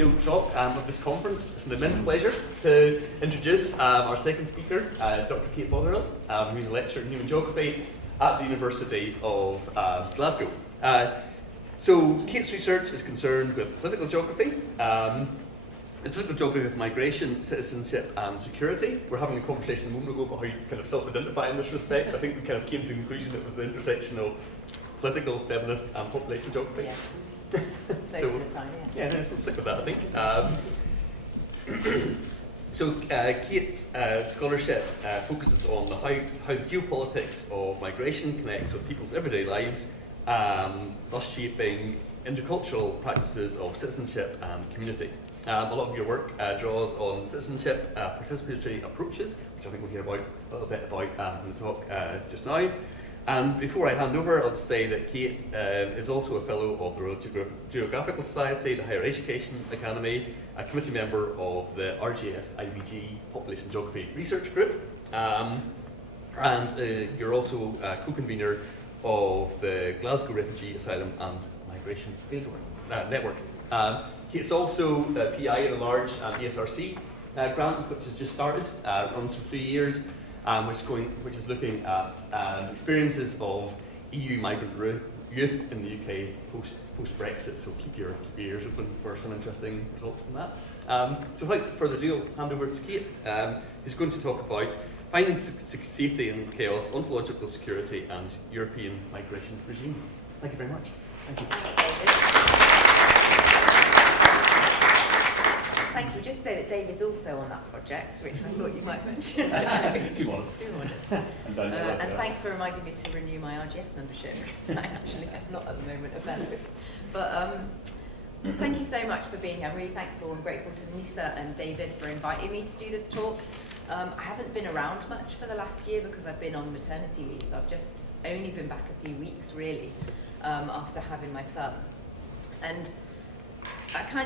keynote talk of this conference. It's an immense pleasure to introduce our second speaker, Dr. Kate Botterill, who's a lecturer in human geography at the University of Glasgow. So Kate's research is concerned with political geography, the political geography of migration, citizenship and security. We're having a conversation a moment ago about how you kind of self-identify in this respect. I think we kind of came to the conclusion it was the intersection of political, feminist and population geography. Yeah. Most So, of the time, yeah. yeah, let's stick with that, I think. So Kate's scholarship focuses on how the geopolitics of migration connects with people's everyday lives, thus shaping intercultural practices of citizenship and community. A lot of your work draws on citizenship participatory approaches, which I think we'll hear about a little bit about in the talk just now. And before I hand over, I'll just say that Kate is also a fellow of the Royal Geographical Society, the Higher Education Academy, a committee member of the RGS IBG Population Geography Research Group, and you're also a co-convener of the Glasgow Refugee Asylum and Migration Network. Kate's also the PI in a large ESRC grant, which has just started, runs for 3 years. Which is looking at experiences of EU migrant youth in the UK post Brexit. So keep your ears open for some interesting results from that. So without further ado, I'll hand over to Kate, who's going to talk about finding safety in chaos, ontological security, and European migration regimes. Thank you very much. Thank you. Thank you. Just to say that David's also on that project, which I thought you might mention. Two honest. And thanks for reminding me to renew my RGS membership, because I actually am not at the moment a fellow. But thank you so much for being here. I'm really thankful and grateful to Nisa and David for inviting me to do this talk. I haven't been around much for the last year because I've been on maternity leave, so I've just only been back a few weeks, really, after having my son. And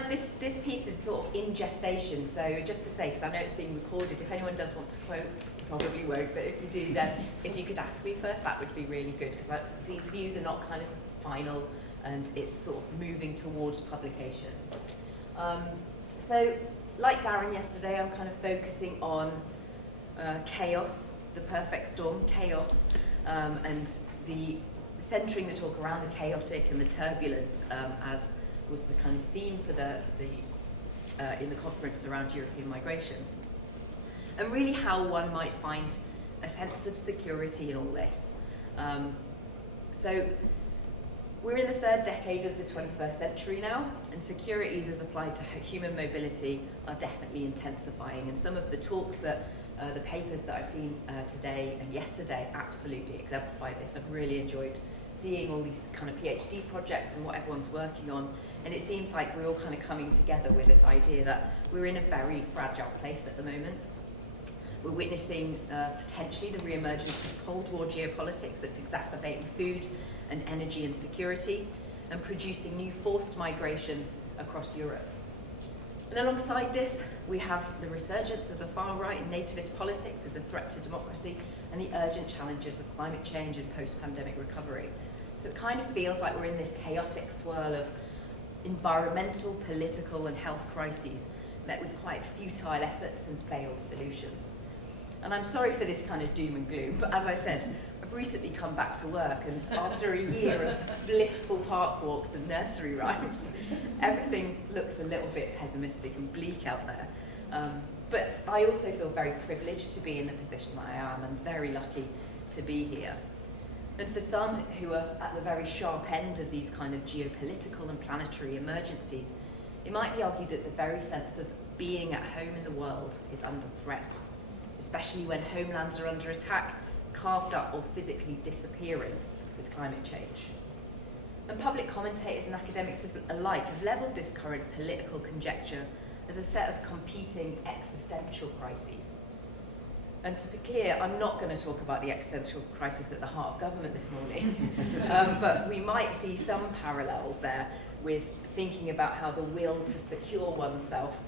this piece is sort of in gestation, so just to say, because I know it's being recorded, if anyone does want to quote, you probably won't, but if you do, then if you could ask me first, that would be really good, because these views are not kind of final, and it's sort of moving towards publication. So, like Darren yesterday, I'm kind of focusing on chaos, the perfect storm, chaos, and centering the talk around the chaotic and the turbulent as was the kind of theme for in the conference around European migration. And really how one might find a sense of security in all this. So we're in the third decade of the 21st century now, and securities as applied to human mobility are definitely intensifying. And some of the talks the papers that I've seen today and yesterday absolutely exemplify this. I've really enjoyed seeing all these kind of PhD projects and what everyone's working on, and it seems like we're all kind of coming together with this idea that we're in a very fragile place at the moment. We're witnessing potentially the re-emergence of Cold War geopolitics that's exacerbating food and energy insecurity and producing new forced migrations across Europe. And alongside this, we have the resurgence of the far right and nativist politics as a threat to democracy and the urgent challenges of climate change and post-pandemic recovery. So it kind of feels like we're in this chaotic swirl of environmental, political and health crises met with quite futile efforts and failed solutions. And I'm sorry for this kind of doom and gloom, but as I said, I've recently come back to work, and after a year of blissful park walks and nursery rhymes, everything looks a little bit pessimistic and bleak out there. But I also feel very privileged to be in the position that I am, and very lucky to be here. And for some who are at the very sharp end of these kind of geopolitical and planetary emergencies, it might be argued that the very sense of being at home in the world is under threat, especially when homelands are under attack, carved up or physically disappearing with climate change. And public commentators and academics alike have levelled this current political conjecture as a set of competing existential crises. And to be clear, I'm not going to talk about the existential crisis at the heart of government this morning, but we might see some parallels there with thinking about how the will to secure oneself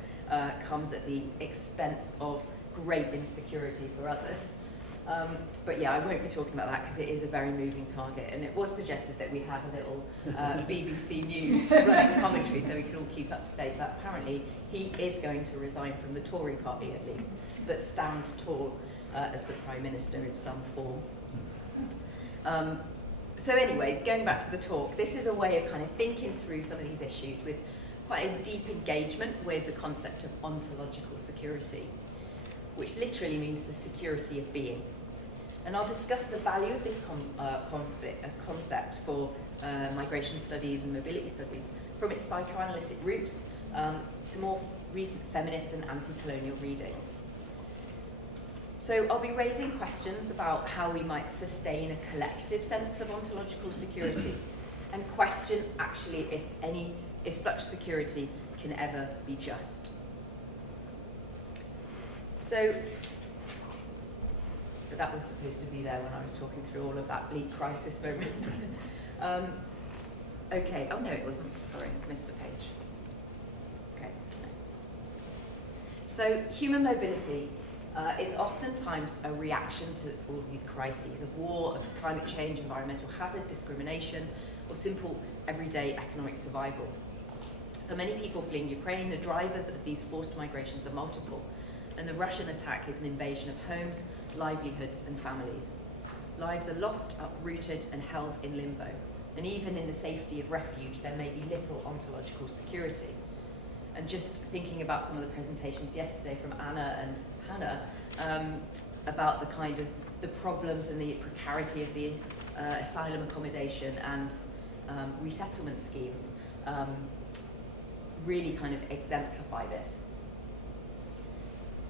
comes at the expense of great insecurity for others. But yeah, I won't be talking about that because it is a very moving target, and it was suggested that we have a little BBC News running commentary so we can all keep up to date, but apparently he is going to resign from the Tory party at least, but stand tall as the Prime Minister in some form. So anyway, going back to the talk, this is a way of kind of thinking through some of these issues with quite a deep engagement with the concept of ontological security, which literally means the security of being. And I'll discuss the value of this concept for migration studies and mobility studies, from its psychoanalytic roots to more recent feminist and anti-colonial readings. So I'll be raising questions about how we might sustain a collective sense of ontological security, and question actually if such security can ever be just. So, but that was supposed to be there when I was talking through all of that bleak crisis moment. Okay, oh no, it wasn't, sorry, I missed a page. Okay. So, human mobility is oftentimes a reaction to all of these crises of war, of climate change, environmental hazard, discrimination, or simple everyday economic survival. For many people fleeing Ukraine, the drivers of these forced migrations are multiple, and the Russian attack is an invasion of homes, livelihoods, and families. Lives are lost, uprooted, and held in limbo. And even in the safety of refuge, there may be little ontological security. And just thinking about some of the presentations yesterday from Anna and Hannah about the kind of the problems and the precarity of the asylum accommodation and resettlement schemes really kind of exemplify this.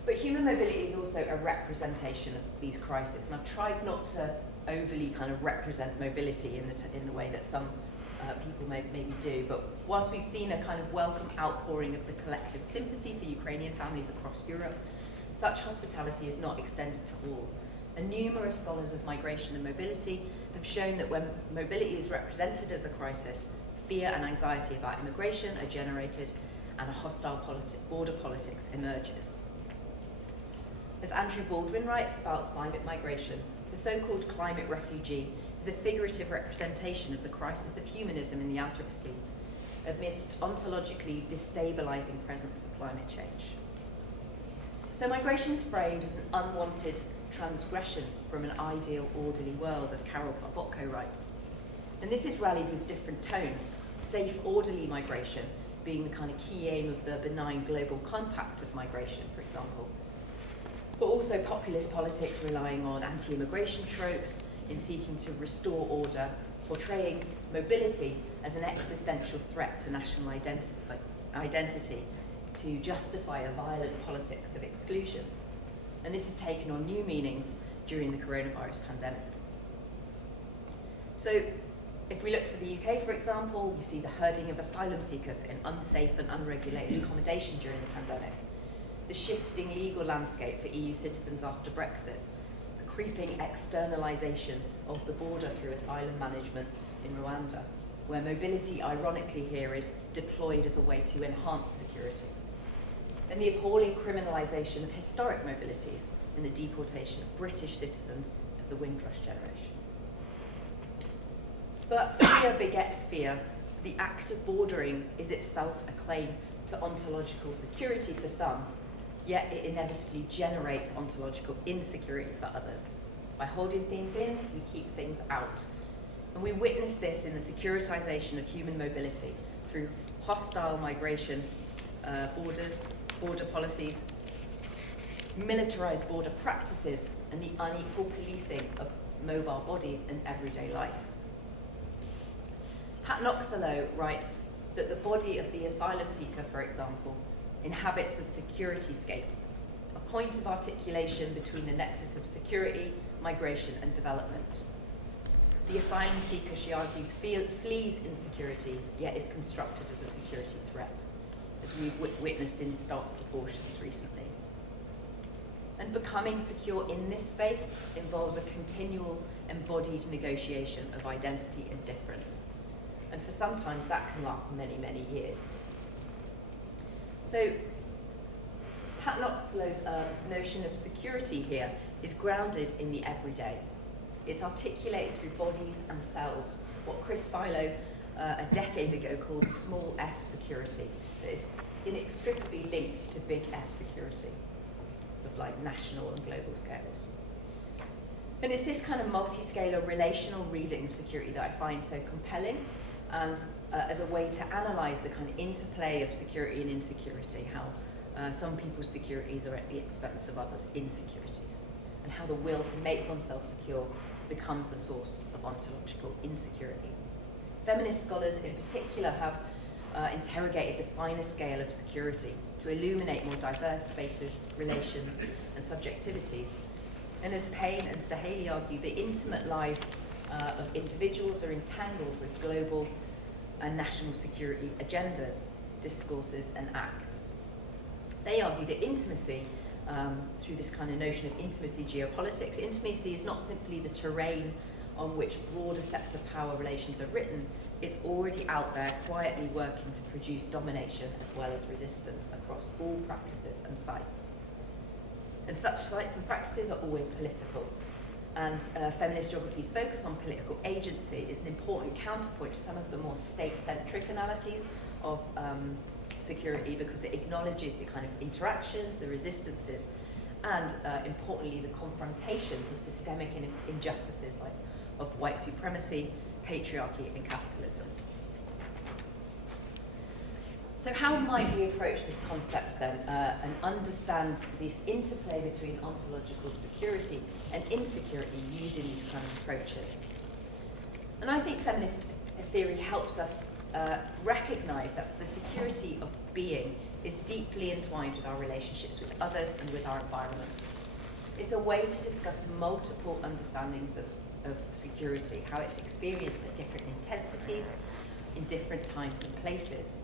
But human mobility is also a representation of these crises, and I've tried not to overly kind of represent mobility in the way that some people maybe do, but whilst we've seen a kind of welcome outpouring of the collective sympathy for Ukrainian families across Europe, such hospitality is not extended to all. And numerous scholars of migration and mobility have shown that when mobility is represented as a crisis, fear and anxiety about immigration are generated and a hostile border politics emerges. As Andrew Baldwin writes about climate migration, the so-called climate refugee is a figurative representation of the crisis of humanism in the Anthropocene, amidst ontologically destabilizing presence of climate change. So migration is framed as an unwanted transgression from an ideal, orderly world, as Carol Farbotko writes. And this is rallied with different tones, safe, orderly migration being the kind of key aim of the benign global compact of migration, for example. But also populist politics relying on anti-immigration tropes in seeking to restore order, portraying mobility as an existential threat to national identity to justify a violent politics of exclusion. And this has taken on new meanings during the coronavirus pandemic. So if we look to the UK, for example, we see the herding of asylum seekers in unsafe and unregulated accommodation during the pandemic, the shifting legal landscape for EU citizens after Brexit, the creeping externalisation of the border through asylum management in Rwanda, where mobility, ironically here, is deployed as a way to enhance security, and the appalling criminalisation of historic mobilities and the deportation of British citizens of the Windrush generation. But fear begets fear. The act of bordering is itself a claim to ontological security for some, yet it inevitably generates ontological insecurity for others. By holding things in, we keep things out. And we witness this in the securitization of human mobility through hostile migration border policies, militarized border practices, and the unequal policing of mobile bodies in everyday life. Pat Noxolo writes that the body of the asylum seeker, for example, inhabits a security scape, a point of articulation between the nexus of security, migration, and development. The asylum seeker, she argues, flees insecurity, yet is constructed as a security threat, as we've witnessed in stark proportions recently. And becoming secure in this space involves a continual embodied negotiation of identity and difference. And for sometimes that can last many, many years. So Pat Noxolo's notion of security here is grounded in the everyday. It's articulated through bodies and cells, what Chris Philo a decade ago called small s security, that is inextricably linked to big S security of like national and global scales. And it's this kind of multi-scalar relational reading of security that I find so compelling, and as a way to analyse the kind of interplay of security and insecurity, how some people's securities are at the expense of others' insecurities, and how the will to make oneself secure becomes the source of ontological insecurity. Feminist scholars in particular have interrogated the finer scale of security to illuminate more diverse spaces, relations, and subjectivities. And as Payne and Stahaley argue, the intimate lives of individuals are entangled with global and national security agendas, discourses, and acts. They argue that intimacy, through this kind of notion of intimacy geopolitics, intimacy is not simply the terrain on which broader sets of power relations are written. It's already out there quietly working to produce domination as well as resistance across all practices and sites. And such sites and practices are always political. And feminist geography's focus on political agency is an important counterpoint to some of the more state-centric analyses of security, because it acknowledges the kind of interactions, the resistances, and importantly, the confrontations of systemic injustices like of white supremacy, patriarchy, and capitalism. So how might we approach this concept then, and understand this interplay between ontological security and insecurity using these kind of approaches? And I think feminist theory helps us recognise that the security of being is deeply entwined with our relationships with others and with our environments. It's a way to discuss multiple understandings of security, how it's experienced at different intensities, in different times and places,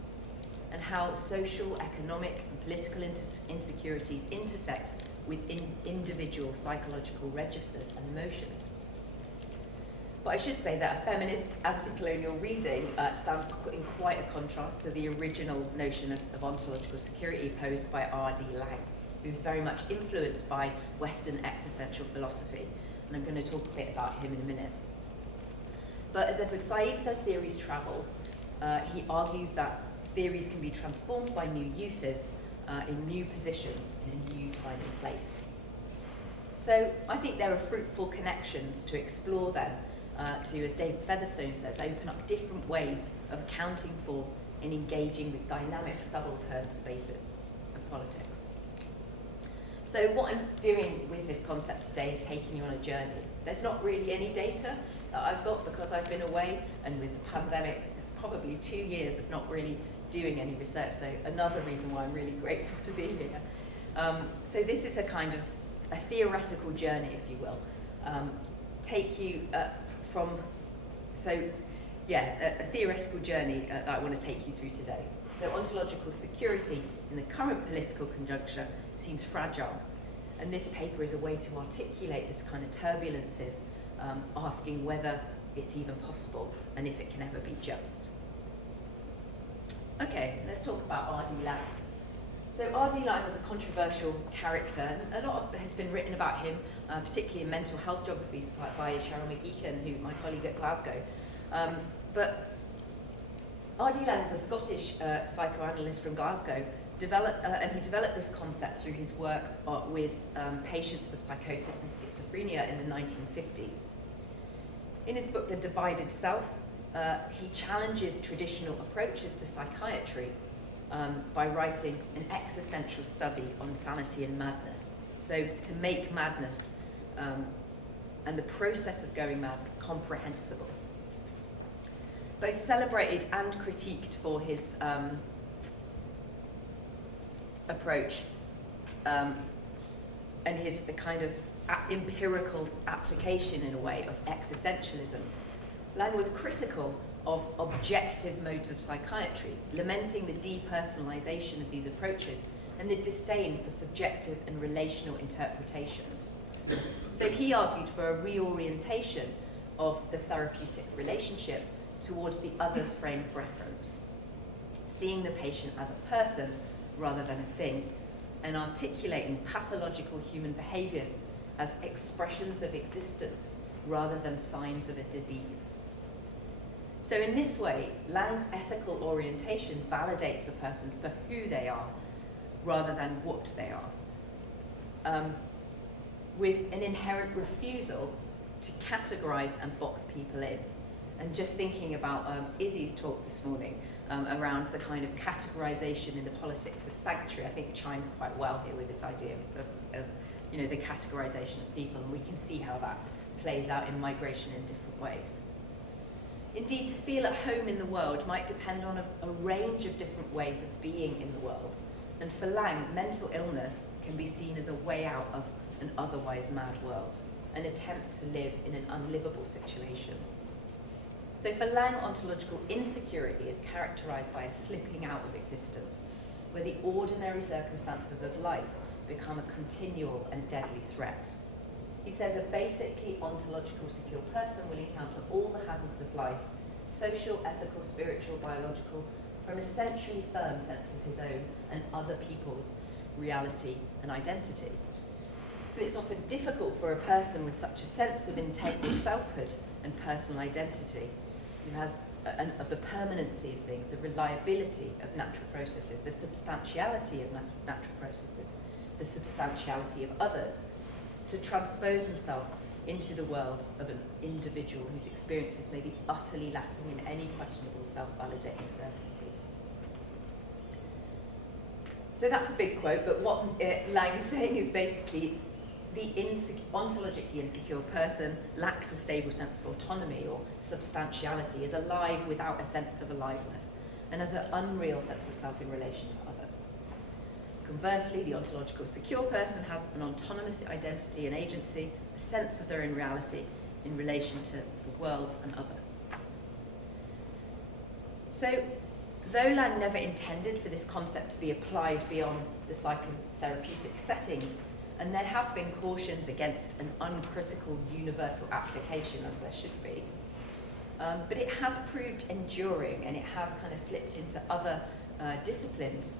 and how social, economic, and political insecurities intersect with individual psychological registers and emotions. But I should say that a feminist anti-colonial reading stands in quite a contrast to the original notion of ontological security posed by R.D. Laing, who was very much influenced by Western existential philosophy. And I'm going to talk a bit about him in a minute. But as Edward Said says, theories travel. He argues that theories can be transformed by new uses in new positions in a new time and place. So I think there are fruitful connections to explore then, to, as David Featherstone says, open up different ways of accounting for and engaging with dynamic subaltern spaces of politics. So what I'm doing with this concept today is taking you on a journey. There's not really any data that I've got because I've been away, and with the pandemic, it's probably 2 years of not really doing any research, so another reason why I'm really grateful to be here. So this is a kind of a theoretical journey, if you will. Take you from, a theoretical journey that I want to take you through today. So ontological security in the current political conjuncture seems fragile, and this paper is a way to articulate this kind of turbulences, asking whether it's even possible and if it can ever be just. Okay, let's talk about R.D. Laing. So R.D. Laing was a controversial character, and a lot has been written about him, particularly in mental health geographies by Cheryl McGeechan, my colleague at Glasgow. But R.D. Laing was a Scottish psychoanalyst from Glasgow, and he developed this concept through his work with patients of psychosis and schizophrenia in the 1950s. In his book, The Divided Self, he challenges traditional approaches to psychiatry by writing an existential study on sanity and madness. So to make madness and the process of going mad comprehensible. Both celebrated and critiqued for his approach and his kind of empirical application, in a way, of existentialism. Laing was critical of objective modes of psychiatry, lamenting the depersonalization of these approaches and the disdain for subjective and relational interpretations. So he argued for a reorientation of the therapeutic relationship towards the other's frame of reference, seeing the patient as a person rather than a thing, and articulating pathological human behaviors as expressions of existence rather than signs of a disease. So in this way, Lang's ethical orientation validates the person for who they are rather than what they are, with an inherent refusal to categorize and box people in. And just thinking about Izzy's talk this morning around the kind of categorization in the politics of sanctuary, I think chimes quite well here with this idea of the categorization of people, and we can see how that plays out in migration in different ways. Indeed, to feel at home in the world might depend on a range of different ways of being in the world. And for Lang, mental illness can be seen as a way out of an otherwise mad world, an attempt to live in an unlivable situation. So for Lang, ontological insecurity is characterized by a slipping out of existence, where the ordinary circumstances of life become a continual and deadly threat. He says a basically ontological secure person will encounter all the hazards of life, social, ethical, spiritual, biological, from a centrally firm sense of his own and other people's reality and identity. But it's often difficult for a person with such a sense of integral selfhood and personal identity, who has of the permanency of things, the reliability of natural processes, the substantiality of natural processes, the substantiality of others, to transpose himself into the world of an individual whose experiences may be utterly lacking in any questionable self-validating certainties. So that's a big quote, but what Lang is saying is basically the ontologically insecure person lacks a stable sense of autonomy or substantiality, is alive without a sense of aliveness, and has an unreal sense of self in relation to others. Conversely, the ontological secure person has an autonomous identity and agency, a sense of their own reality in relation to the world and others. So, though Lang never intended for this concept to be applied beyond the psychotherapeutic settings, and there have been cautions against an uncritical universal application, as there should be, but it has proved enduring, and it has kind of slipped into other disciplines,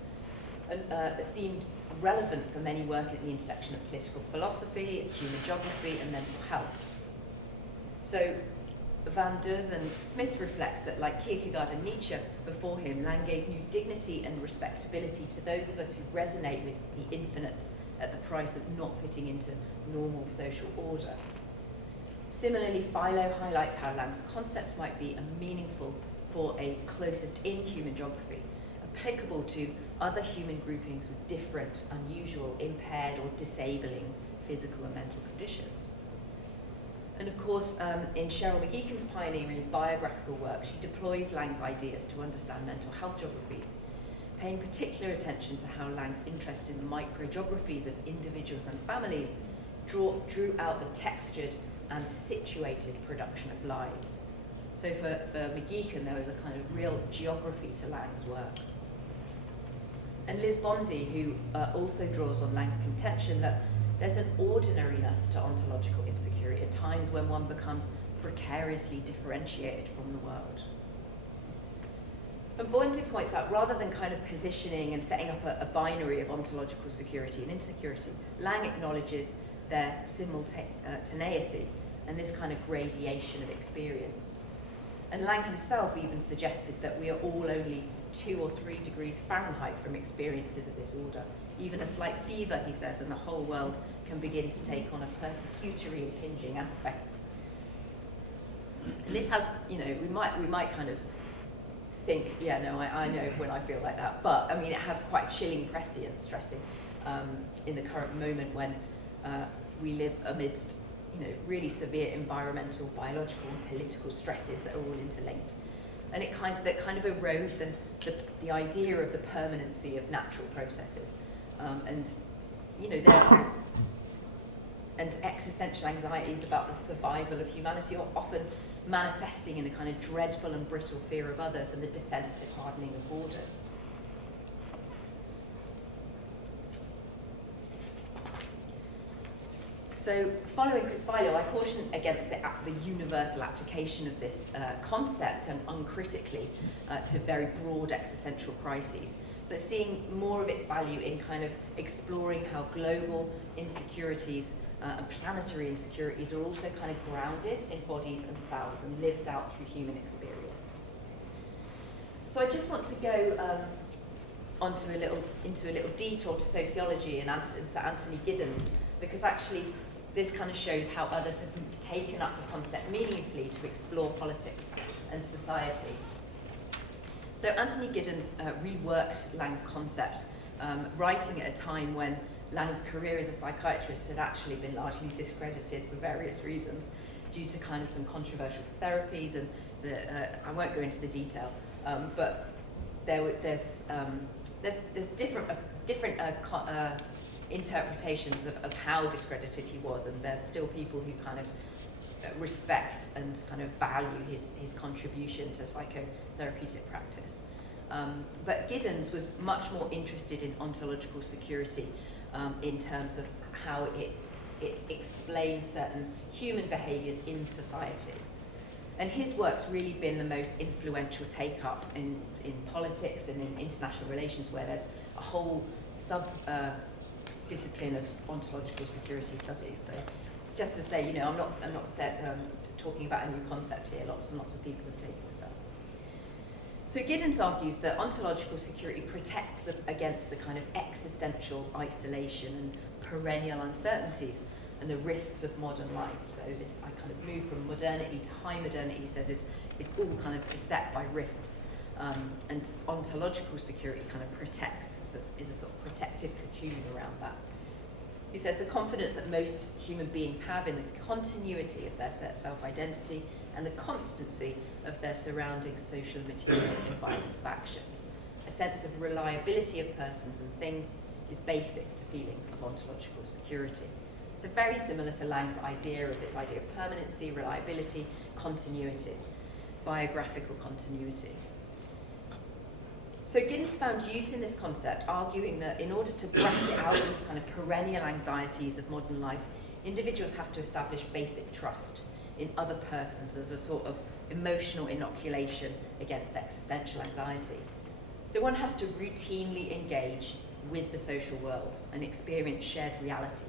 seemed relevant for many work at the intersection of political philosophy, human geography, and mental health. So Van Dusen Smith reflects that, like Kierkegaard and Nietzsche before him, Lang gave new dignity and respectability to those of us who resonate with the infinite at the price of not fitting into normal social order. Similarly, Philo highlights how Lang's concept might be meaningful for a closest-in human geography, applicable to other human groupings with different, unusual, impaired or disabling physical and mental conditions. And of course, in Cheryl McGeechan's pioneering biographical work, she deploys Lang's ideas to understand mental health geographies, paying particular attention to how Lang's interest in the microgeographies of individuals and families drew out the textured and situated production of lives. So for McGeechan, there was a kind of real geography to Lang's work. And Liz Bondi, who also draws on Lang's contention that there's an ordinariness to ontological insecurity at times when one becomes precariously differentiated from the world. And Bondi points out, rather than kind of positioning and setting up a binary of ontological security and insecurity, Lang acknowledges their simultaneity and this kind of gradation of experience. And Lang himself even suggested that we are all only 2 or 3 degrees Fahrenheit from experiences of this order. Even a slight fever, he says, and the whole world can begin to take on a persecutory impinging aspect. And this has, we might kind of think, yeah, no, I know when I feel like that, but I mean, it has quite chilling prescient, stressing in the current moment when we live amidst, really severe environmental, biological, and political stresses that are all interlinked, and that kind of erode the idea of the permanency of natural processes, and existential anxieties about the survival of humanity are often manifesting in a kind of dreadful and brittle fear of others and the defensive hardening of borders. So, following Chris Philo, I caution against the universal application of this concept and uncritically to very broad existential crises, but seeing more of its value in kind of exploring how global insecurities and planetary insecurities are also kind of grounded in bodies and selves and lived out through human experience. So I just want to go into a little detour to sociology and Sir Anthony Giddens, because actually this kind of shows how others have taken up the concept meaningfully to explore politics and society. So Anthony Giddens reworked Lang's concept, writing at a time when Lang's career as a psychiatrist had actually been largely discredited for various reasons due to kind of some controversial therapies, and I won't go into the detail, but there's different interpretations of how discredited he was, and there's still people who kind of respect and kind of value his contribution to psychotherapeutic practice. But Giddens was much more interested in ontological security in terms of how it explains certain human behaviours in society. And his work's really been the most influential take-up in politics and in international relations, where there's a whole discipline of ontological security studies. So just to say, I'm not talking about a new concept here. Lots and lots of people have taken this up. So Giddens argues that ontological security protects against the kind of existential isolation and perennial uncertainties and the risks of modern life. So this, I kind of move from modernity to high modernity, he says, is all kind of beset by risks. And ontological security kind of protects, is a sort of protective cocoon around that. He says the confidence that most human beings have in the continuity of their self-identity and the constancy of their surrounding social and material environments of actions. A sense of reliability of persons and things is basic to feelings of ontological security. So very similar to Lang's idea of this idea of permanency, reliability, continuity, biographical continuity. So Giddens found use in this concept, arguing that in order to bracket out these kind of perennial anxieties of modern life, individuals have to establish basic trust in other persons as a sort of emotional inoculation against existential anxiety. So one has to routinely engage with the social world and experience shared reality,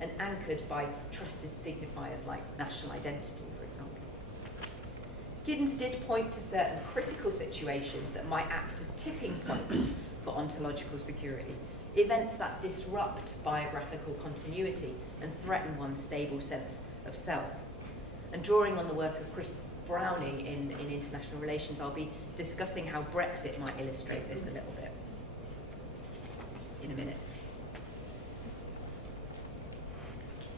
and anchored by trusted signifiers like national identity, for example. Giddens did point to certain critical situations that might act as tipping points for ontological security, events that disrupt biographical continuity and threaten one's stable sense of self. And drawing on the work of Chris Browning in international relations, I'll be discussing how Brexit might illustrate this a little bit in a minute.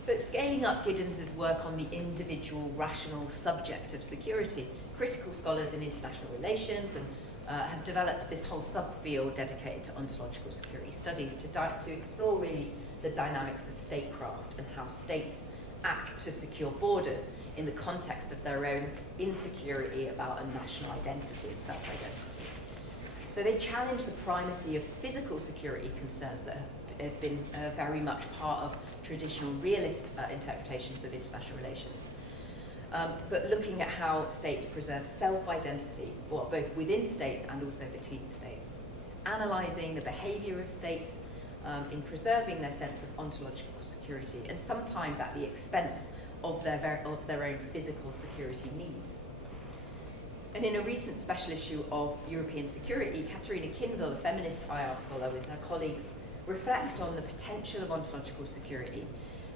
But scaling up Giddens' work on the individual rational subject of security, critical scholars in international relations have developed this whole subfield dedicated to ontological security studies to explore really the dynamics of statecraft and how states act to secure borders in the context of their own insecurity about a national identity and self-identity. So they challenge the primacy of physical security concerns that have been very much part of traditional realist interpretations of international relations. But looking at how states preserve self-identity, both within states and also between states. Analysing the behaviour of states in preserving their sense of ontological security, and sometimes at the expense of their own physical security needs. And in a recent special issue of European Security, Katerina Kinville, a feminist IR scholar, with her colleagues, reflect on the potential of ontological security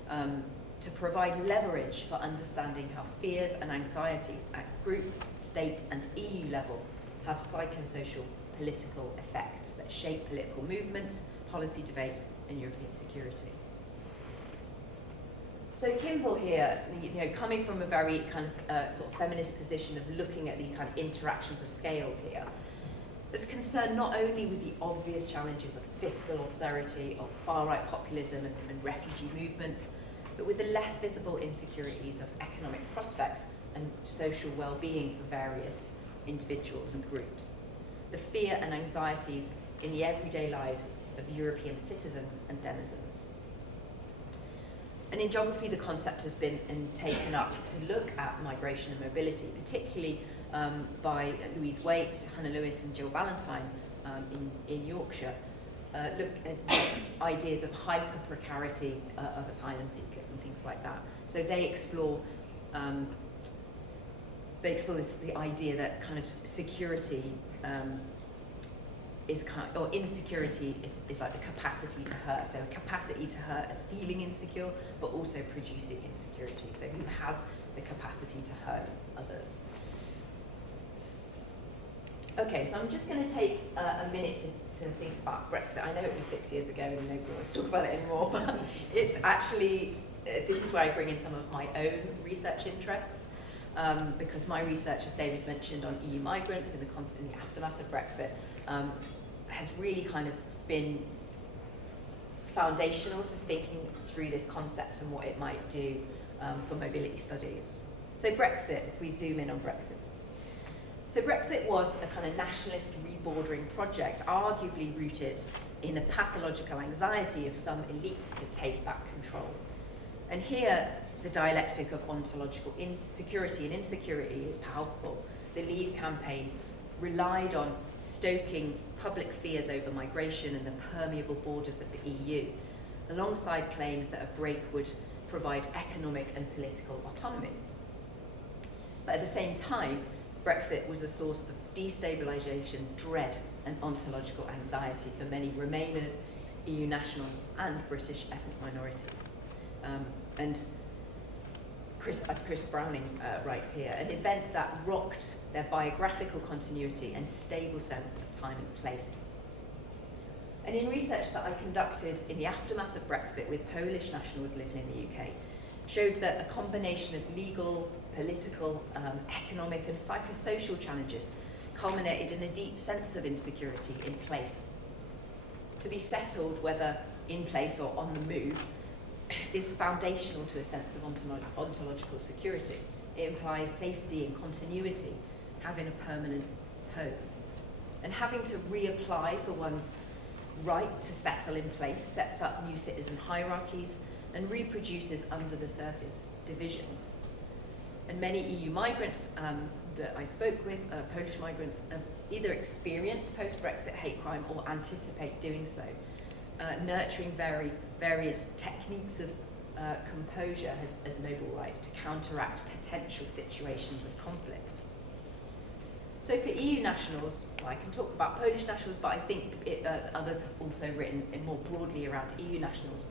to provide leverage for understanding how fears and anxieties at group, state and EU level have psychosocial political effects that shape political movements, policy debates and European security. So Kimball here, coming from a very kind of sort of feminist position of looking at the kind of interactions of scales here, is concerned not only with the obvious challenges of fiscal austerity, of far-right populism and refugee movements, but with the less visible insecurities of economic prospects and social well-being for various individuals and groups. The fear and anxieties in the everyday lives of European citizens and denizens. And in geography, the concept has been taken up to look at migration and mobility, particularly by Louise Waite, Hannah Lewis and Jill Valentine in Yorkshire, look at ideas of hyper-precarity of asylum seekers and things like that. So they explore the idea that kind of security or insecurity is like the capacity to hurt. So a capacity to hurt as feeling insecure, but also producing insecurity. So who has the capacity to hurt others? Okay, so I'm just going to take a minute to think about Brexit. I know it was 6 years ago and nobody wants to talk about it anymore, but it's actually, this is where I bring in some of my own research interests, because my research, as David mentioned, on EU migrants in the aftermath of Brexit, has really kind of been foundational to thinking through this concept and what it might do for mobility studies. So Brexit, if we zoom in on Brexit. So Brexit was a kind of nationalist rebordering project, arguably rooted in the pathological anxiety of some elites to take back control. And here, the dialectic of ontological insecurity and insecurity is palpable. The Leave campaign relied on stoking public fears over migration and the permeable borders of the EU, alongside claims that a break would provide economic and political autonomy. But at the same time, Brexit was a source of destabilisation, dread, and ontological anxiety for many Remainers, EU nationals, and British ethnic minorities. And as Chris Browning writes here, an event that rocked their biographical continuity and stable sense of time and place. And in research that I conducted in the aftermath of Brexit with Polish nationals living in the UK, showed that a combination of legal, political, economic and psychosocial challenges culminated in a deep sense of insecurity in place. To be settled, whether in place or on the move, is foundational to a sense of ontological security. It implies safety and continuity, having a permanent home. And having to reapply for one's right to settle in place sets up new citizen hierarchies and reproduces under the surface divisions. And many EU migrants that I spoke with, Polish migrants, have either experienced post-Brexit hate crime or anticipate doing so, nurturing various techniques of composure as noble rights to counteract potential situations of conflict. So for EU nationals, well, I can talk about Polish nationals, but I think others have also written more broadly around EU nationals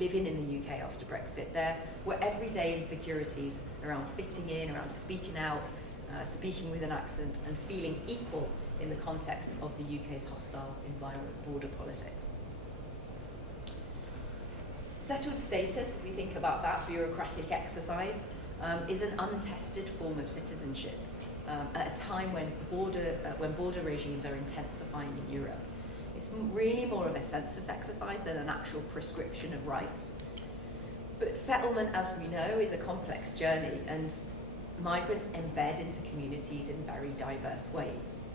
living in the UK after Brexit. There were everyday insecurities around fitting in, around speaking out, speaking with an accent, and feeling equal in the context of the UK's hostile environment, border politics. Settled status, if we think about that bureaucratic exercise, is an untested form of citizenship at a time when border regimes are intensifying in Europe. It's really more of a census exercise than an actual prescription of rights. But settlement, as we know, is a complex journey, and migrants embed into communities in very diverse ways.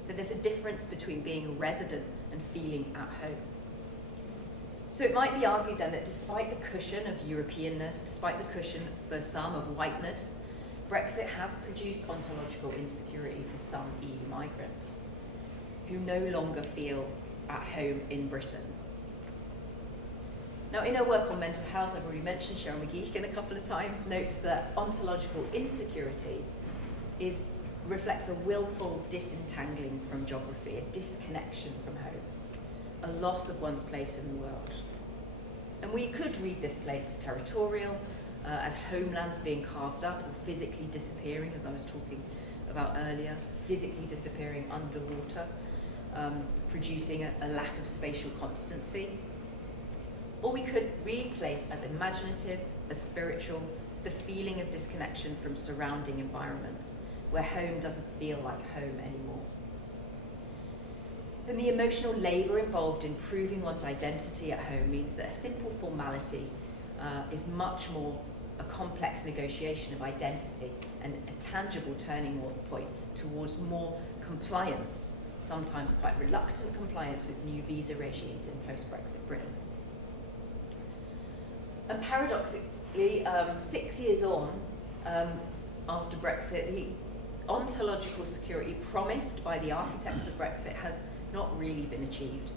So there's a difference between being a resident and feeling at home. So it might be argued then that despite the cushion of Europeanness, despite the cushion for some of whiteness, Brexit has produced ontological insecurity for some EU migrants who no longer feel at home in Britain. Now, in her work on mental health, I've already mentioned Cheryl McGeechan a couple of times, notes that ontological insecurity reflects a willful disentangling from geography, a disconnection from home, a loss of one's place in the world. And we could read this place as territorial, as homelands being carved up or physically disappearing, as I was talking about earlier, physically disappearing underwater, producing a lack of spatial constancy. Or we could replace as imaginative, as spiritual, the feeling of disconnection from surrounding environments, where home doesn't feel like home anymore. And the emotional labour involved in proving one's identity at home means that a simple formality is much more a complex negotiation of identity and a tangible turning point towards more compliance, sometimes quite reluctant compliance with new visa regimes in post-Brexit Britain. And paradoxically, 6 years on, after Brexit, the ontological security promised by the architects of Brexit has not really been achieved.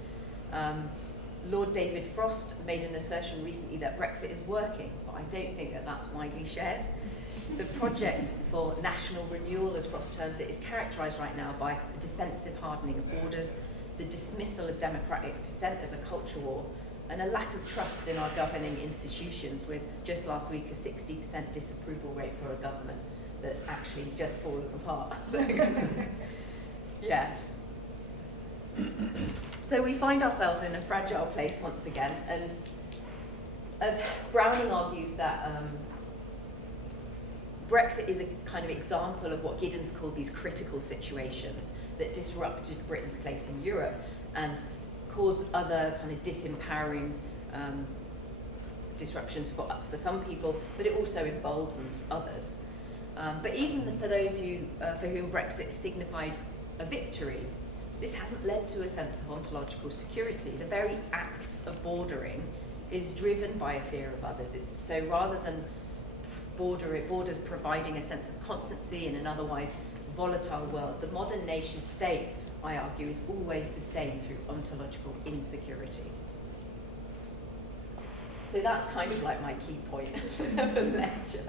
Lord David Frost made an assertion recently that Brexit is working, but I don't think that that's widely shared. The project for national renewal, as Frost terms it, is characterised right now by a defensive hardening of borders, the dismissal of democratic dissent as a culture war, and a lack of trust in our governing institutions, with just last week a 60% disapproval rate for a government that's actually just fallen apart. So, yeah. So we find ourselves in a fragile place once again, and as Browning argues that Brexit is a kind of example of what Giddens called these critical situations that disrupted Britain's place in Europe and caused other kind of disempowering disruptions for some people, but it also emboldened others. But even for those for whom Brexit signified a victory, this hasn't led to a sense of ontological security. The very act of bordering is driven by a fear of others. So rather than borders providing a sense of constancy in an otherwise volatile world, the modern nation state, I argue, is always sustained through ontological insecurity. So that's kind of like my key point of the lecture.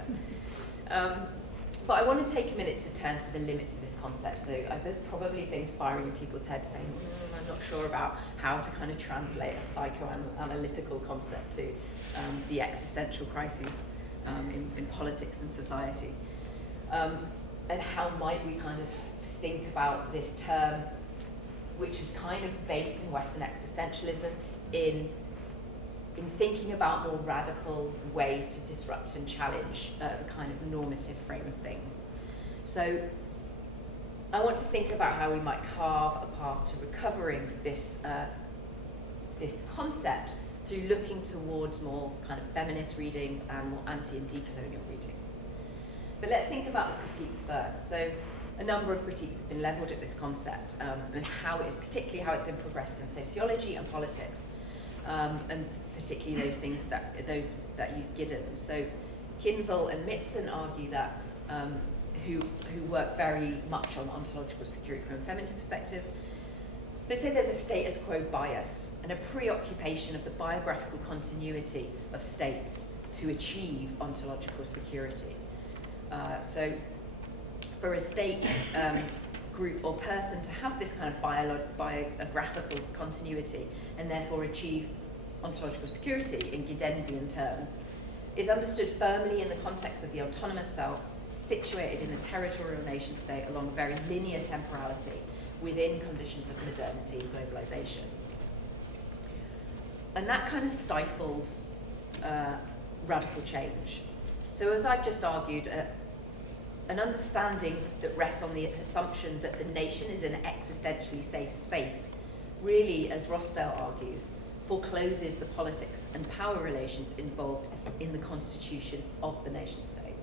But I want to take a minute to turn to the limits of this concept. So there's probably things firing in people's heads saying, I'm not sure about how to kind of translate a psychoanalytical concept to the existential crises in politics and society. And how might we kind of think about this term, which is kind of based in Western existentialism, in thinking about more radical ways to disrupt and challenge the kind of normative frame of things. So I want to think about how we might carve a path to recovering this concept through looking towards more kind of feminist readings and more anti- and decolonial readings. But let's think about the critiques first. So a number of critiques have been levelled at this concept and particularly how it's been progressed in sociology and politics, and particularly those that use Giddens. So Kinville and Mitson argue that, who work very much on ontological security from a feminist perspective, they say there's a status quo bias and a preoccupation of the biographical continuity of states to achieve ontological security. So for a state, group or person to have this kind of biographical continuity and therefore achieve ontological security in Giddensian terms is understood firmly in the context of the autonomous self situated in a territorial nation state along a very linear temporality within conditions of modernity and globalization. And that kind of stifles radical change. So as I've just argued, an understanding that rests on the assumption that the nation is an existentially safe space really, as Rossdale argues, forecloses the politics and power relations involved in the constitution of the nation state.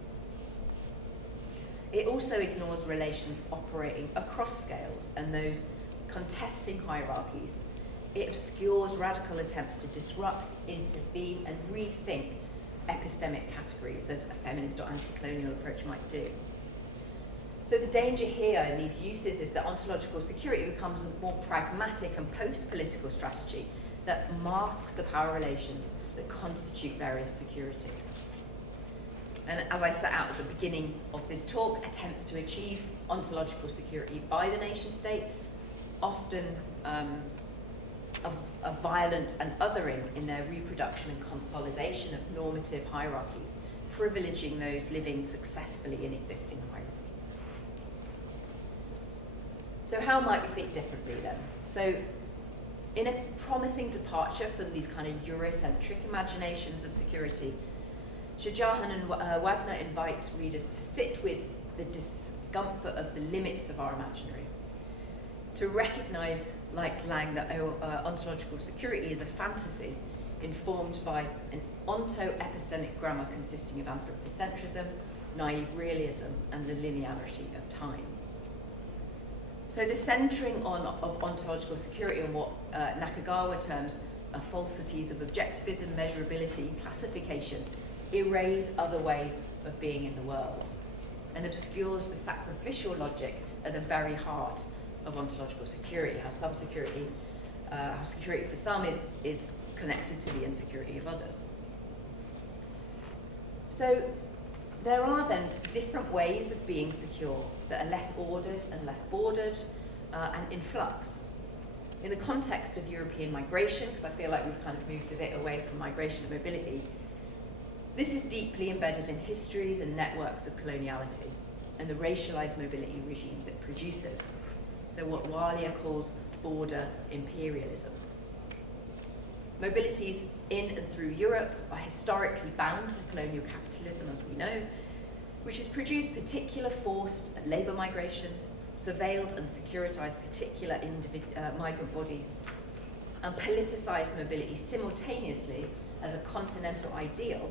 It also ignores relations operating across scales and those contesting hierarchies. It obscures radical attempts to disrupt, intervene, and rethink epistemic categories, as a feminist or anti-colonial approach might do. So the danger here in these uses is that ontological security becomes a more pragmatic and post-political strategy that masks the power relations that constitute various securities. And as I set out at the beginning of this talk, attempts to achieve ontological security by the nation state often are violent and othering in their reproduction and consolidation of normative hierarchies, privileging those living successfully in existing hierarchies. So how might we think differently then? So in a promising departure from these kind of Eurocentric imaginations of security, Shajahan and Wagner invite readers to sit with the discomfort of the limits of our imaginary, to recognise, like Lang, that ontological security is a fantasy informed by an onto-epistemic grammar consisting of anthropocentrism, naive realism, and the linearity of time. So the centering of ontological security on what Nakagawa terms falsities of objectivism, measurability, classification, erase other ways of being in the world and obscures the sacrificial logic at the very heart of ontological security, how subsecurity how security for some is connected to the insecurity of others. So there are then different ways of being secure that are less ordered and less bordered and in flux. In the context of European migration, because I feel like we've kind of moved a bit away from migration and mobility, this is deeply embedded in histories and networks of coloniality and the racialized mobility regimes it produces. So what Walia calls border imperialism. Mobilities in and through Europe are historically bound to colonial capitalism, as we know, which has produced particular forced labour migrations, surveilled and securitized particular migrant bodies, and politicized mobility simultaneously as a continental ideal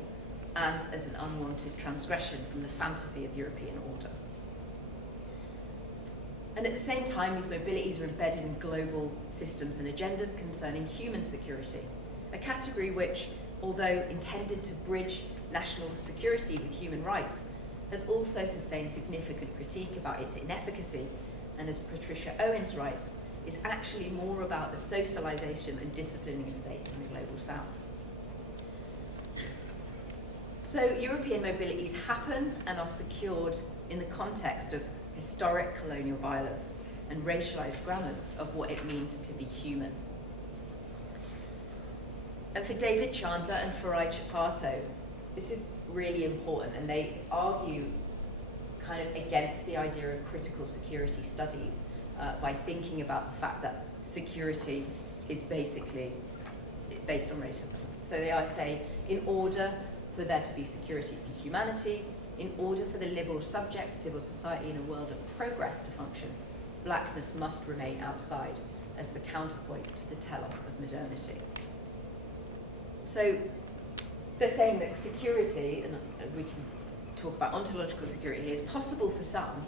and as an unwanted transgression from the fantasy of European order. And at the same time, these mobilities are embedded in global systems and agendas concerning human security, a category which, although intended to bridge national security with human rights, has also sustained significant critique about its inefficacy, and as Patricia Owens writes, is actually more about the socialization and disciplining of states in the global south. So European mobilities happen and are secured in the context of historic colonial violence and racialized grammars of what it means to be human. And for David Chandler and Farai Chapato, this is really important, and they argue kind of against the idea of critical security studies by thinking about the fact that security is basically based on racism. So they say, in order for there to be security for humanity, in order for the liberal subject, civil society in a world of progress to function, blackness must remain outside as the counterpoint to the telos of modernity. So they're saying that security, and we can talk about ontological security here, is possible for some,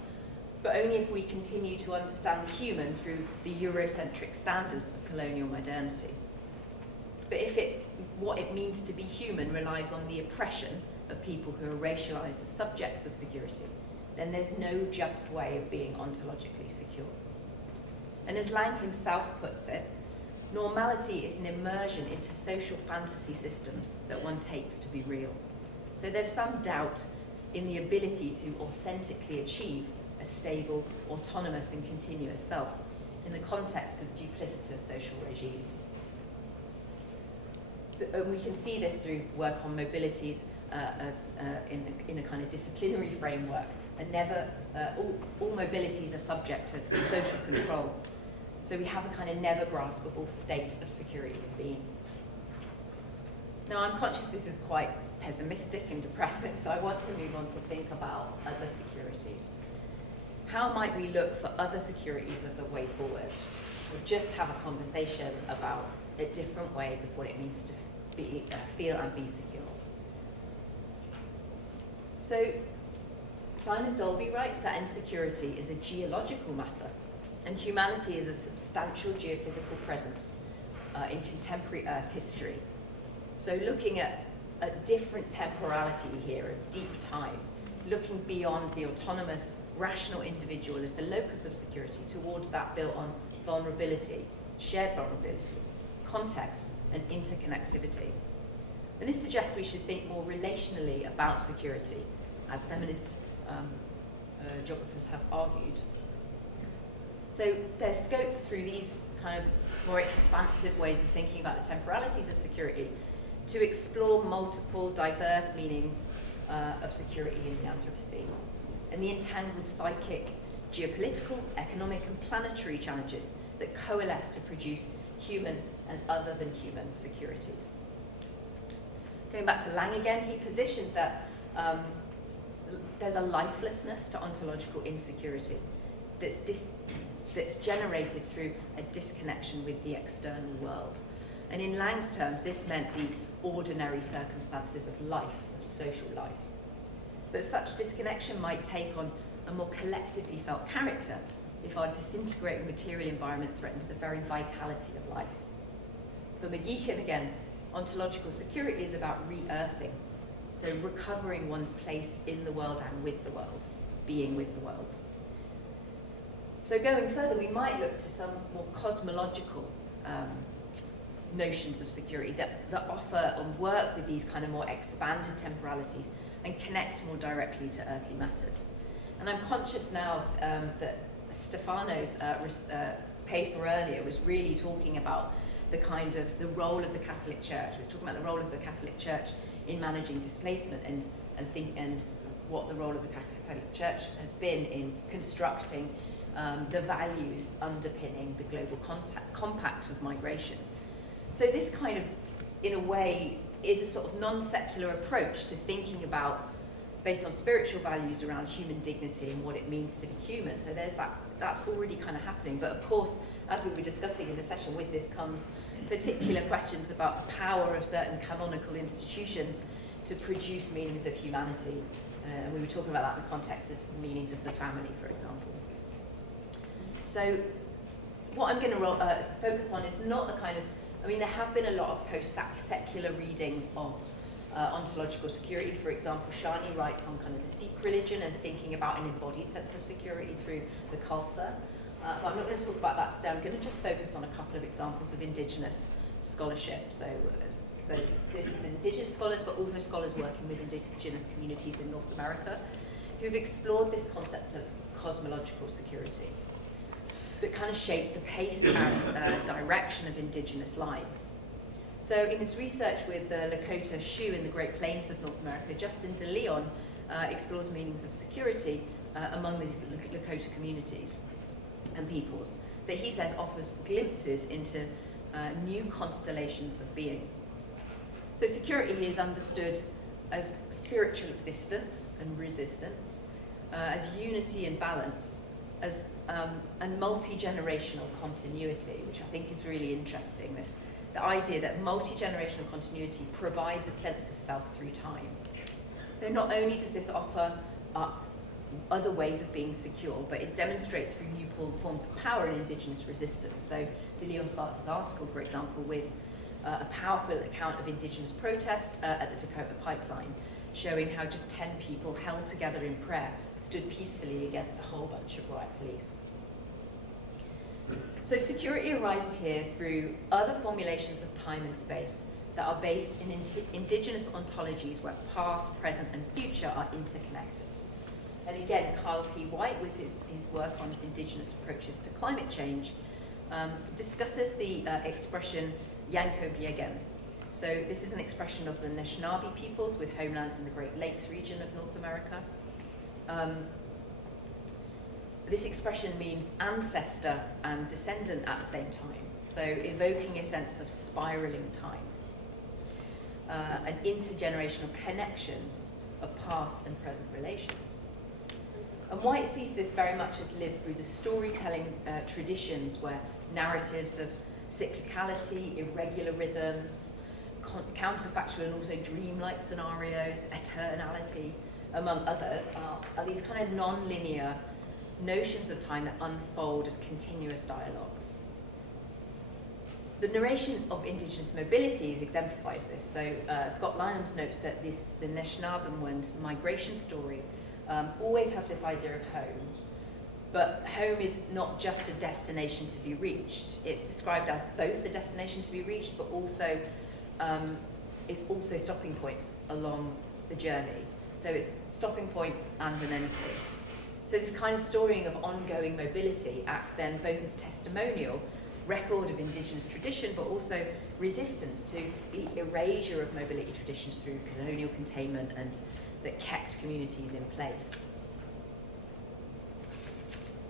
but only if we continue to understand the human through the Eurocentric standards of colonial modernity. But if what it means to be human relies on the oppression of people who are racialized as subjects of security, then there's no just way of being ontologically secure. And as Lang himself puts it, normality is an immersion into social fantasy systems that one takes to be real. So there's some doubt in the ability to authentically achieve a stable, autonomous and continuous self in the context of duplicitous social regimes. So, we can see this through work on mobilities in a kind of disciplinary framework, and never all mobilities are subject to social control. So we have a kind of never graspable state of security of being. Now I'm conscious this is quite pessimistic and depressing, so I want to move on to think about other securities. How might we look for other securities as a way forward? Or just have a conversation about different ways of what it means to feel and be secure. So Simon Dolby writes that insecurity is a geological matter, and humanity is a substantial geophysical presence in contemporary Earth history. So looking at a different temporality here, a deep time, looking beyond the autonomous, rational individual as the locus of security towards that built on vulnerability, shared vulnerability, context, and interconnectivity. And this suggests we should think more relationally about security, as feminist geographers have argued. So there's scope through these kind of more expansive ways of thinking about the temporalities of security to explore multiple diverse meanings of security in the Anthropocene and the entangled psychic, geopolitical, economic and planetary challenges that coalesce to produce human and other than human securities. Going back to Lang again, he positioned that there's a lifelessness to ontological insecurity that's generated through a disconnection with the external world. And in Lang's terms, this meant the ordinary circumstances of life, of social life. But such disconnection might take on a more collectively felt character if our disintegrating material environment threatens the very vitality of life. For McGeechan, again, ontological security is about re-earthing, so recovering one's place in the world and with the world, being with the world. So going further, we might look to some more cosmological notions of security that offer and work with these kind of more expanded temporalities and connect more directly to earthly matters. And I'm conscious now that Stefano's paper earlier was really talking about the role of the Catholic Church. He was talking about the role of the Catholic Church in managing displacement and what the role of the Catholic Church has been in constructing the values underpinning the global compact of migration. So this kind of, in a way, is a sort of non-secular approach to thinking about, based on spiritual values around human dignity and what it means to be human. So there's that's already kind of happening. But of course, as we were discussing in the session, with this comes particular questions about the power of certain canonical institutions to produce meanings of humanity. And we were talking about that in the context of meanings of the family, for example. So what I'm going to focus on is not the kind of, there have been a lot of post-secular readings of ontological security. For example, Shani writes on kind of the Sikh religion and thinking about an embodied sense of security through the Khalsa. But I'm not going to talk about that today. I'm going to just focus on a couple of examples of indigenous scholarship. So this is indigenous scholars, but also scholars working with indigenous communities in North America who've explored this concept of cosmological security that kind of shaped the pace and direction of indigenous lives. So in his research with Lakota Sioux in the Great Plains of North America, Justin de Leon explores meanings of security among these Lakota communities and peoples that he says offers glimpses into new constellations of being. So security is understood as spiritual existence and resistance, as unity and balance, as and multi-generational continuity, which I think is really interesting. The idea that multi-generational continuity provides a sense of self through time. So not only does this offer up other ways of being secure, but it's demonstrated through new forms of power and indigenous resistance. So de Leon starts his article, for example, with a powerful account of indigenous protest at the Dakota Pipeline, showing how just 10 people held together in prayer stood peacefully against a whole bunch of riot police. So security arises here through other formulations of time and space that are based in indigenous ontologies where past, present, and future are interconnected. And again, Kyle P. White, with his work on indigenous approaches to climate change, discusses the expression Yanko Biegen. So this is an expression of the Anishinaabe peoples with homelands in the Great Lakes region of North America. This expression means ancestor and descendant at the same time, so evoking a sense of spiraling time and intergenerational connections of past and present relations. And White sees this very much as lived through the storytelling traditions where narratives of cyclicality, irregular rhythms, counterfactual and also dreamlike scenarios, eternality, among others, are these kind of non-linear notions of time that unfold as continuous dialogues. The narration of indigenous mobilities exemplifies this. So Scott Lyons notes that the Anishinaabemowin's migration story always has this idea of home, but home is not just a destination to be reached. It's described as both a destination to be reached, but also it's also stopping points along the journey. So it's stopping points and an endpoint. So this kind of storying of ongoing mobility acts then both as testimonial, record of indigenous tradition, but also resistance to the erasure of mobility traditions through colonial containment and that kept communities in place.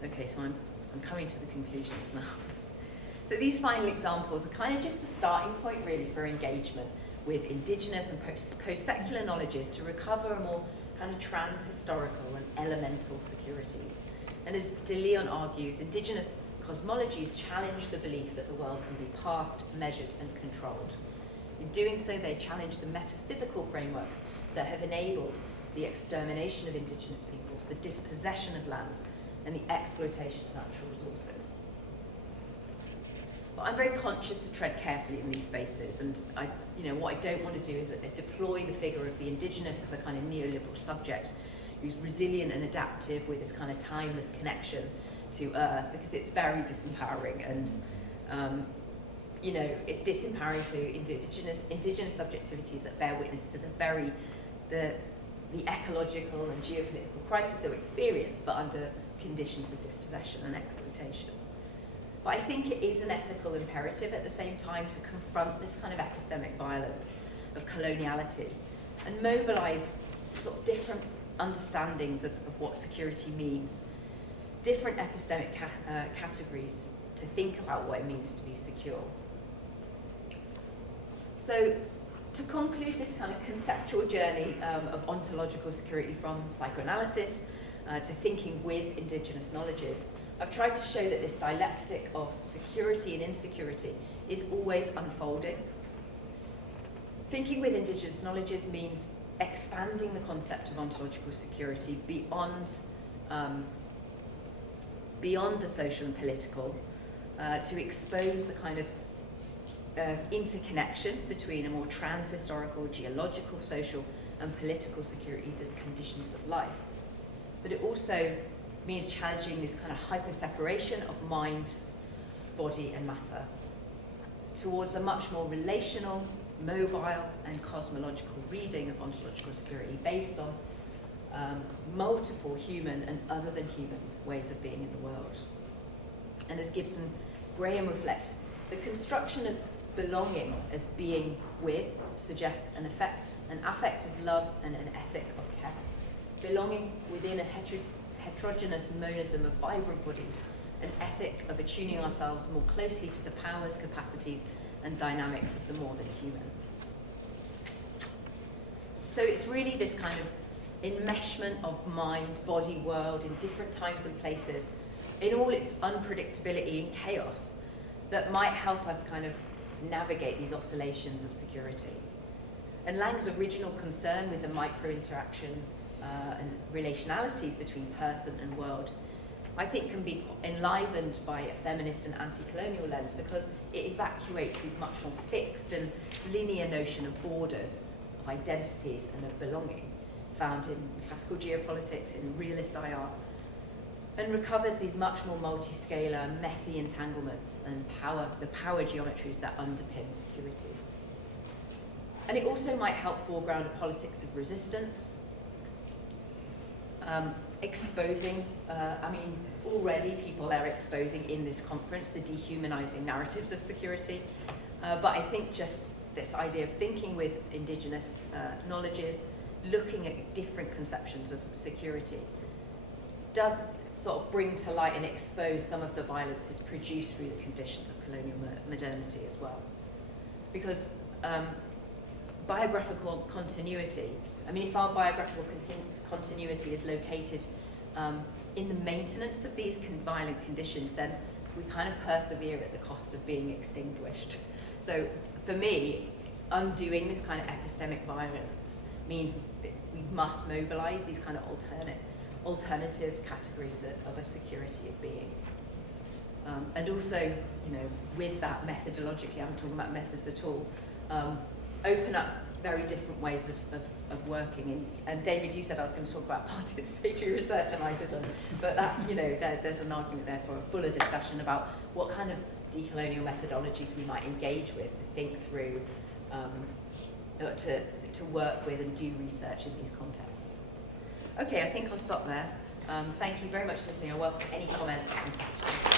Okay, so I'm coming to the conclusions now. So these final examples are kind of just a starting point really for engagement with indigenous and post-secular knowledges to recover a more kind of trans-historical and elemental security. And as de Leon argues, indigenous cosmologies challenge the belief that the world can be parsed, measured, and controlled. In doing so, they challenge the metaphysical frameworks that have enabled the extermination of indigenous peoples, the dispossession of lands, and the exploitation of natural resources. But I'm very conscious to tread carefully in these spaces, and what I don't want to do is deploy the figure of the indigenous as a kind of neoliberal subject who's resilient and adaptive with this kind of timeless connection to Earth, because it's very disempowering and you know, it's disempowering to indigenous subjectivities that bear witness to the ecological and geopolitical crisis that we experience, but under conditions of dispossession and exploitation. But I think it is an ethical imperative at the same time to confront this kind of epistemic violence of coloniality and mobilize sort of different understandings of what security means, different epistemic categories to think about what it means to be secure. So to conclude this kind of conceptual journey of ontological security from psychoanalysis to thinking with indigenous knowledges, I've tried to show that this dialectic of security and insecurity is always unfolding. Thinking with indigenous knowledges means expanding the concept of ontological security beyond the social and political, to expose the kind of interconnections between a more trans-historical, geological, social and political securities as conditions of life. But it also means challenging this kind of hyper-separation of mind, body and matter towards a much more relational, mobile and cosmological reading of ontological security based on multiple human and other than human ways of being in the world. And as Gibson Graham reflects, the construction of belonging as being with suggests an affect of love and an ethic of care. Belonging within a heterogeneous monism of vibrant bodies, an ethic of attuning ourselves more closely to the powers, capacities and dynamics of the more than human. So it's really this kind of enmeshment of mind, body, world in different times and places, in all its unpredictability and chaos, that might help us kind of navigate these oscillations of security. And Lang's original concern with the micro-interaction and relationalities between person and world, I think can be enlivened by a feminist and anti-colonial lens because it evacuates these much more fixed and linear notion of borders, of identities and of belonging found in classical geopolitics, in realist IR, and recovers these much more multi-scalar, messy entanglements and the power geometries that underpin securities. And it also might help foreground a politics of resistance, exposing, already people are exposing in this conference the dehumanizing narratives of security, but I think just this idea of thinking with indigenous knowledges, looking at different conceptions of security, does sort of bring to light and expose some of the violences produced through the conditions of colonial modernity as well. Because biographical continuity, if our biographical continuity is located in the maintenance of these violent conditions, then we kind of persevere at the cost of being extinguished. So for me, undoing this kind of epistemic violence means that we must mobilize these kind of alternative categories of a security of being. And also, with that methodologically, I'm talking about methods at all, open up very different ways of working. And David, you said I was going to talk about participatory research, and I didn't. But that, there's an argument there for a fuller discussion about what kind of decolonial methodologies we might engage with to think through, to work with and do research in these contexts. Okay, I think I'll stop there. Thank you very much for listening. I welcome any comments and questions.